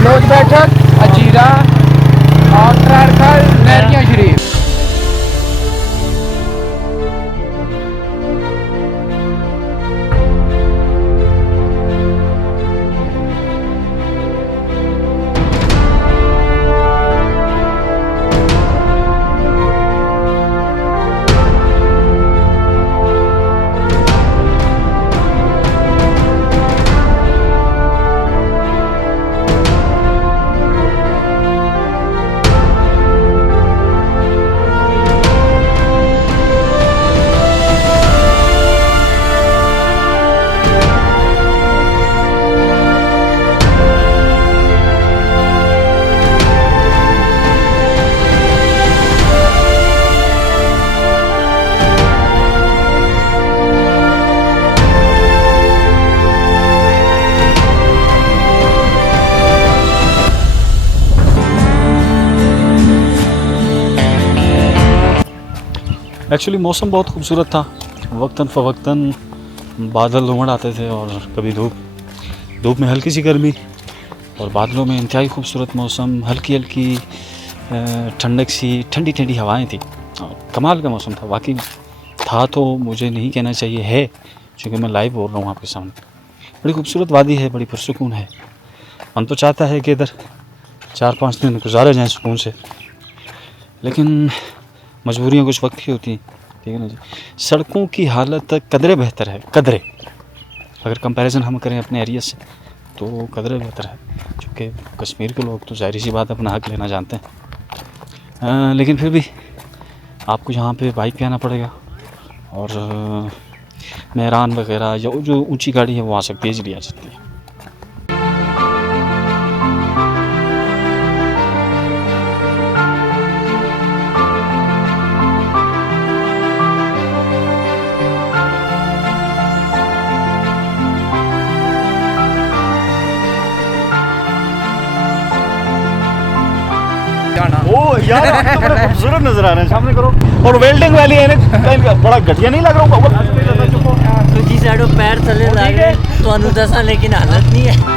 Bloch बैठक, अजीरा और त्रारखल, नहरिया शरीफ। एक्चुअली मौसम बहुत खूबसूरत था। वक्तन फ़वक्तन बादल उमड़ आते थे और कभी धूप में हल्की सी गर्मी और बादलों में इंतहाई खूबसूरत मौसम, हल्की हल्की ठंडक सी, ठंडी ठंडी हवाएं थी और कमाल का मौसम था। वाकई में था तो मुझे नहीं कहना चाहिए, है, क्योंकि मैं लाइव बोल रहा हूँ आपके सामने। बड़ी खूबसूरत वादी है, बड़ी पुरसुकून है। मन तो चाहता है कि इधर 4-5 दिन गुजारे जाएँ सुकून से, लेकिन मजबूरियाँ कुछ वक्त की होती हैं, ठीक है ना जी। सड़कों की हालत कदरे बेहतर है, कदरे, अगर कंपैरिजन हम करें अपने एरिया से तो कदरे बेहतर है, क्योंकि कश्मीर के लोग तो ज़ाहिर सी बात अपना हक लेना जानते हैं। लेकिन फिर भी आपको यहाँ पे बाइक पे आना पड़ेगा और मेहरान वगैरह या जो ऊंची गाड़ी है वो आ सकती है, इजीली आ सकती है। ओ यार, आप तो बड़े खूबसूरत नजर आ रहे हैं, सामने करो। और वेल्डिंग वाली है ना, बड़ा घटिया नहीं लग रहा हूँ? दूसरी साइड पैर थले ला रहे, तो अनुदशा लेकिन हालत नहीं है।